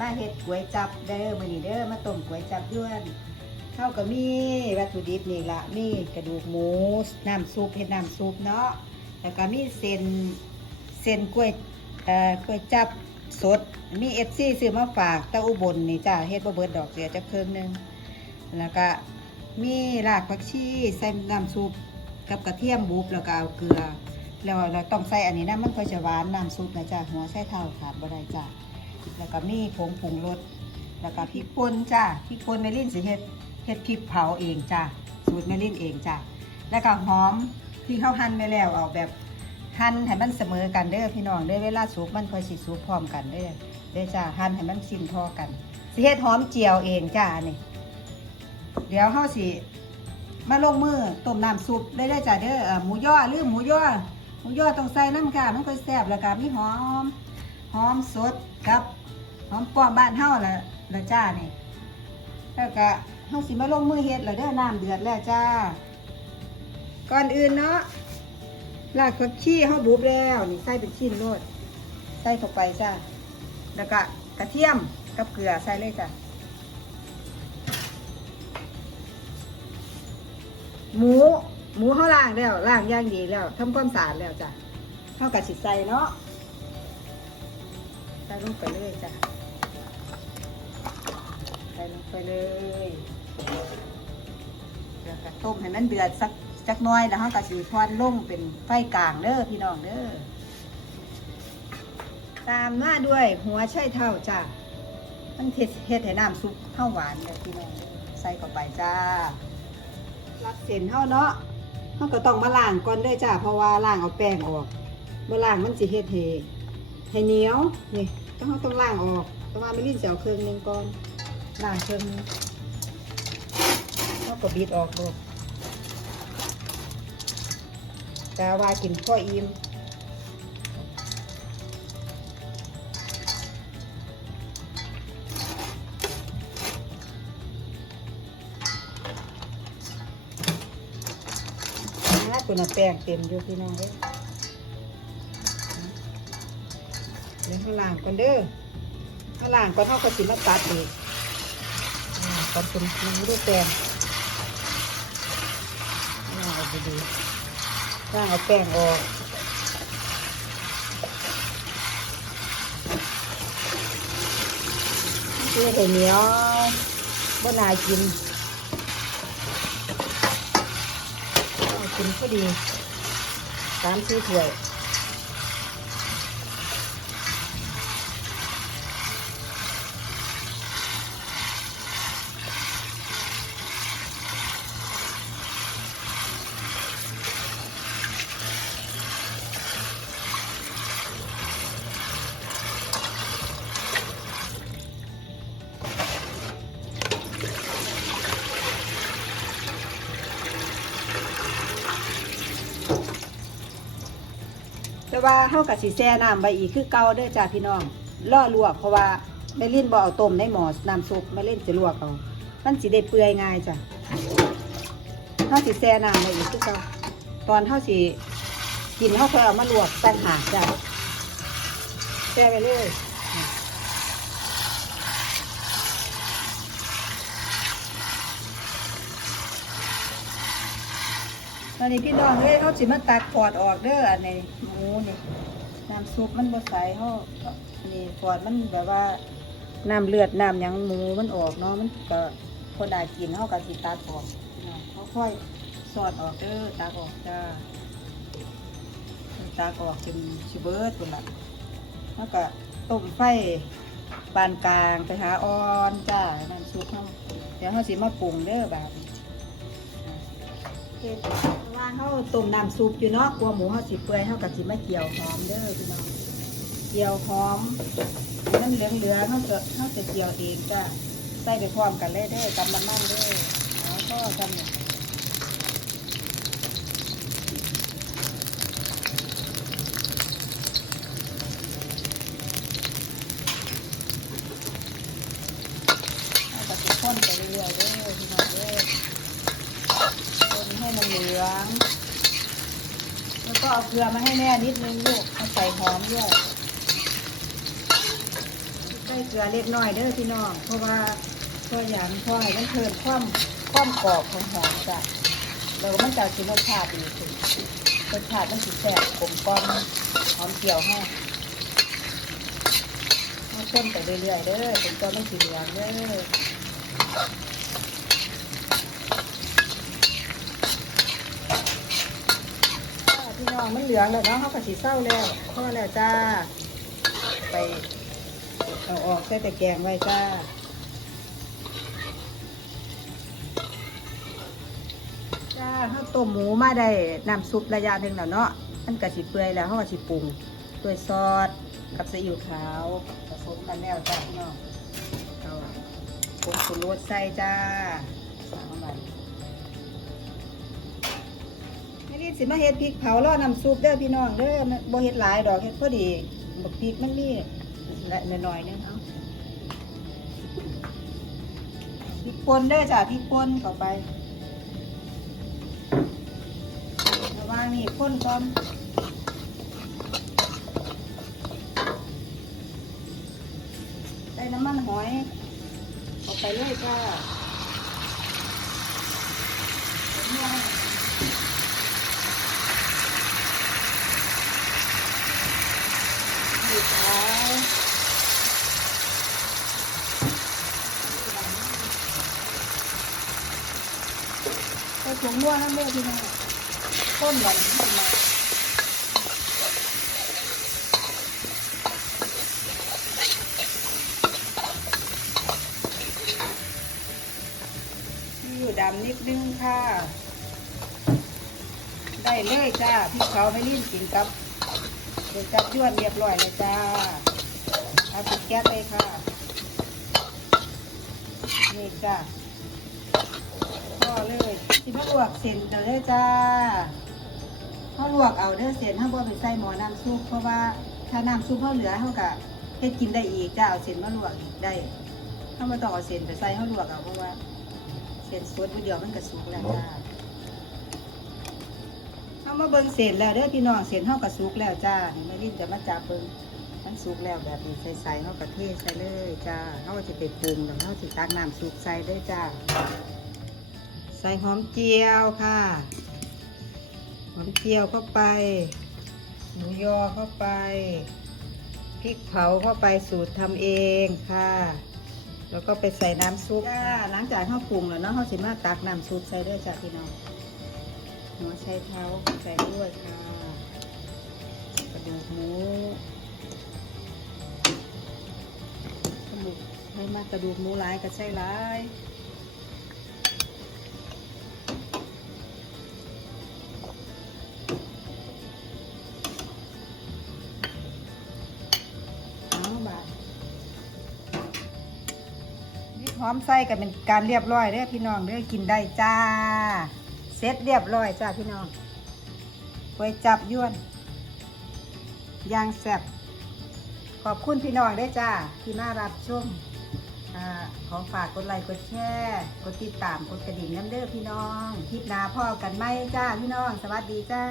มาเห็ดกุ้ยจับเด้อมื้อนี้เด้อมาต้มก๋วยจับยวนเท่ากับมีวัตถุดิบนี่ละมีกระดูกหมูน้ำซุปเฮ็ดน้ำซุปเนาะแล้วก็มีเส้นเส้นกล้วยเอ่อกล้วยจับสดมี FC ซื้อมาฝากตะอุบลนี่จ้าเฮ็ดบ่เบิดดอกเสียจักเครื่องหนึงแล้วก็มีรากผักชีใส่น้ำซุปกับกระเทียมบุบแล้วก็เอาเกลือแล้วเราต้องใส่อันนี้นะมันค่อยจะหวานน้ำซุปนะจ้าหัวไส้เท่าขาดบ่ได้จ้า แล้วก็มีผงปรุงรสแล้วก็พริกป่นจ้าพริกป่นแมลินสิเฮ็ดเฮ็ดพริกเผาเองจ้าสูตรแมลินเองจ้าแล้วก็หอมที่เขาหั่นไปแล้วเอาแบบหั่นให้มันเสมอกันเด้อพี่น้องเด้อเวลาสุกมันค่อยสิสุกพร้อมกันเด้อเด้อจ้าหั่นให้มันสิ้นพอกันสิเฮ็ดหอมเจียวเองจ้านี่เดี๋ยวเฮาสิมาลงมือต้มน้ำซุปได้ได้จ้าเด้อหมูย่อหรือหมูย่อหมูย่อต้องใส่น้ำค่ะมันค่อยแซ่บแล้วก็มีหอม หอมสดกับหอมป้อมบ้านเฮาละละจ้านี่แล้วก็เฮาสิมาลงมือเฮ็ดล้วเด้อน้ำเดือดแล้วจ้า ก่อนอื่นเนาะรากผักชีเฮาบุบแล้วนี่ใส่เป็นชิ้นโลดใส่เข้าไปจ้าแล้วก็กระเทียมกับเกลือใส่เลยจ้าหมูหมูเฮาล้างแล้วล้างอย่างดีแล้วทำความสะอาดแล้วจ้ะเฮาก็สิใส่เนาะ ส่ลงไปเลยจ้ะใส่ลงไปเลยเดี๋ยวก็ต้มให้มันเดือดสักจักน้อยแล้วเราก็สีทอนลงเป็นไฟกลางเด้อพี่น้องเด้อตามมาด้วยหัวไชเท่าจ้ะมันเฮ็ดเฮ็ดให้น้ำซุปข้าวหวานเลยพี่น้องเด้อใส่เข้าไปจ้ารับเส้นเท่าเนาะเราก็ต้องมาล้างก่อนเด้อจ้าเพราะว่าล้างเอาแป้งออกเมื่อล้างมันสิเฮ็ดให้ ให้เหนียวนี่ต้องเราต้องล้างออกต้องมาไม่ลิ้นเสียวเครื่องหนึ่งก่อนล้างเครื่องนึงแล้วก็บีดออกลูกแต่ว่ากินข้ออิ่มนะตัวน่ะแป้งเต็มอยู่พี่น้องเด้อเดี๋ย ข้างล่างก่อนเด้อข้างล่างก่อนเท่ากับสิมาตัดอีกอ่าก่อนเป็นมันไม่ได้แปลงล่างเอาไปดูล่างเอาแป้งออกเพื่อให้เหนียวบ่น่ากินกินพอดีสามสี่ถ้วย แต่ว่าเฮากับสีแช่น้ำไว้อีกคือเก่าเด้อจ้าพี่น้องล่อลวกเพราะว่าแม่ลิ้นบ่เอาต้มในหม้อน้ำซุปแม่ลิ้นจะลวกเอามันสิได้เปื่อยง่ายจ้ะเฮาสิแช่น้ำไว้อีกคือเก่าตอนเฮาสิกินเฮาค่อยเอามาลวกใส่หากจ้ะแช่ไปเลย ตอนนี้พี่น้องเอ้ยเฮาสิมาตักปอดออกเด้ออันนี้หมูนี่น้ำซุปมันบ่ใสเฮาอันนี้ปอดมันแบบว่าน้ำเลือดน้ำหยังหมูมันออกเนาะมันก็คนได้กินเฮาก็สิตัดออกเขาค่อยสอดออกเด้อตักออกจ้าตักออกเป็นชิเบิร์ดพุ่นล่ะแล้วก็ต้มไฟปานกลางไปหาออนจ้าน้ำซุปเฮาเดี๋ยวเฮาสิมาปรุงเด้อแบบ เฮ็ดว่าเฮาต้มน้ำซุปอยู่เนาะกลัวหมูเฮาสิเปื่อยเฮาก็สิมาเกี่ยวหอมเด้อพี่น้องเจียวหอมนั่นเหลืองเหลืองๆเขาจะเขาจะเจียวเองจ้าใส่ไปพร้อมกันเลยเด้อกับน้ำมันเด้อแล้วก็กันเนี่ยเอาไปข้นไปเรื่อยๆเด้อพี่น้องเด้อคนให้มันเหลือง แล้วก็เอาเกลือมาให้แม่นิดนึงลูกเอาใส่หอมด้วยใส่เกลือเล็กน้อยเด้อพี่น้อง เพราะว่าตัวอย่างพอให้มันเพิ่มความความกรอบของหอมจ้ะแล้วมันจะกินรสชาติดีขึ้นรสชาติมันสิแซ่บกลมกล่อมหอมเจียวให้ให้ต้มไปเรื่อยๆเด้อจนตัวมันสีเหลืองเด้อพี่น้อง มันเหลืองแล้วเนาะเขาก็สีเศร้าแล้วพอแล้วจ้า ไปเอาออกใส่แต่แกงไว้จ้าจ้าข้าวต้มหมูมาได้น้ำซุประยะหนึ่งแล้วเนาะมันกะสิเปื่อยแล้วเขาก็สิปรุงด้วยซอสกับซีอิ๊วขาวผสมกันแล้วจ้าพี่น้องเอาผงชูรสใส่จ้าสามวัน ไม่รีบสิมาเฮ็ดพริกเผาล่อน้ำซุปเด้อพี่น้องเด้อบ่เฮ็ดหลายดอกเฮ็ดพอดีบักพริกมันมีละน้อยๆนึงเอาพริกป่นเด้อจ้าพริกป่นเข้าไประว่างนี้พ่นก่อนใส่น้ำมันหอยออกไปเลยจ้าดีขาวใส่ผงนั วน้ำเลือดพี่น้องต้นหลังมาอิ๊วดำนิดนึงค่ะ ได้เลยจ้าพี่เขาไม่ลิ้นกินกับเดี๋ยวจับยวนเรียบร้อยเลยจ้าเอาติดแก๊สเลยค่ะ นี่จ้า เลยที่มาลวกเส้นเดี๋ยวเลยจ้าเขาลวกเอาเด้อเสียนเขาบ่ไปใส่หม้อน้ำซุปเพราะว่าถ้าน้ำซุปเขาเหลือเขาก็เฮ็ดกินได้อีกจ้าเอาเส้นมาลวกอีกได้เขาไม่ต้องเอาเส้นไปใส่เขาลวกเอาเพราะว่าเส้นสดวิเดียวมันก็สุกแล้วจ้าเขามาเบิ่งเส้นแล้วเด้อพี่น้องเส้นเขาก็สุกแล้วจ้านี่มาลิ้นจะมาจับเบิ่งมันสุกแล้วแบบนี้ใส่ๆเขาก็เทใส่เลยจ้าเขาก็จะไปปรุงแล้วเขาสิตักน้ำซุปใส่เลยจ้า ใส่หอมเจียวค่ะ หอมเจียวเข้าไป หมูยอเข้าไป พริกเผาเข้าไปสูตรทำเองค่ะ แล้วก็ไปใส่น้ำซุปจ้าหลังจากข้าวปรุงแล้วเนาะเขาสิมาตักน้ำซุปใส่ด้วยจ้ะพี่น้องหัวไชเท้าใส่ด้วยค่ะ กระดูกหมูกระดูกให้มากกระดูกหมูหลายก็ใช่หลาย พร้อมใส่กันเป็นการเรียบร้อยเด้อพี่น้องเด้อกินได้จ้า เสร็จเรียบร้อยจ้าพี่น้องไว้จับยวนยางแซ่บขอบคุณพี่น้องได้จ้า ที่มารับชมอ่าขอฝากกดไลค์กดแชร์กดติดตามกดกระดิ่งน้ำเด้อพี่น้อง คลิปหน้าพ่อกันไหมจ้าพี่น้อง สวัสดีจ้า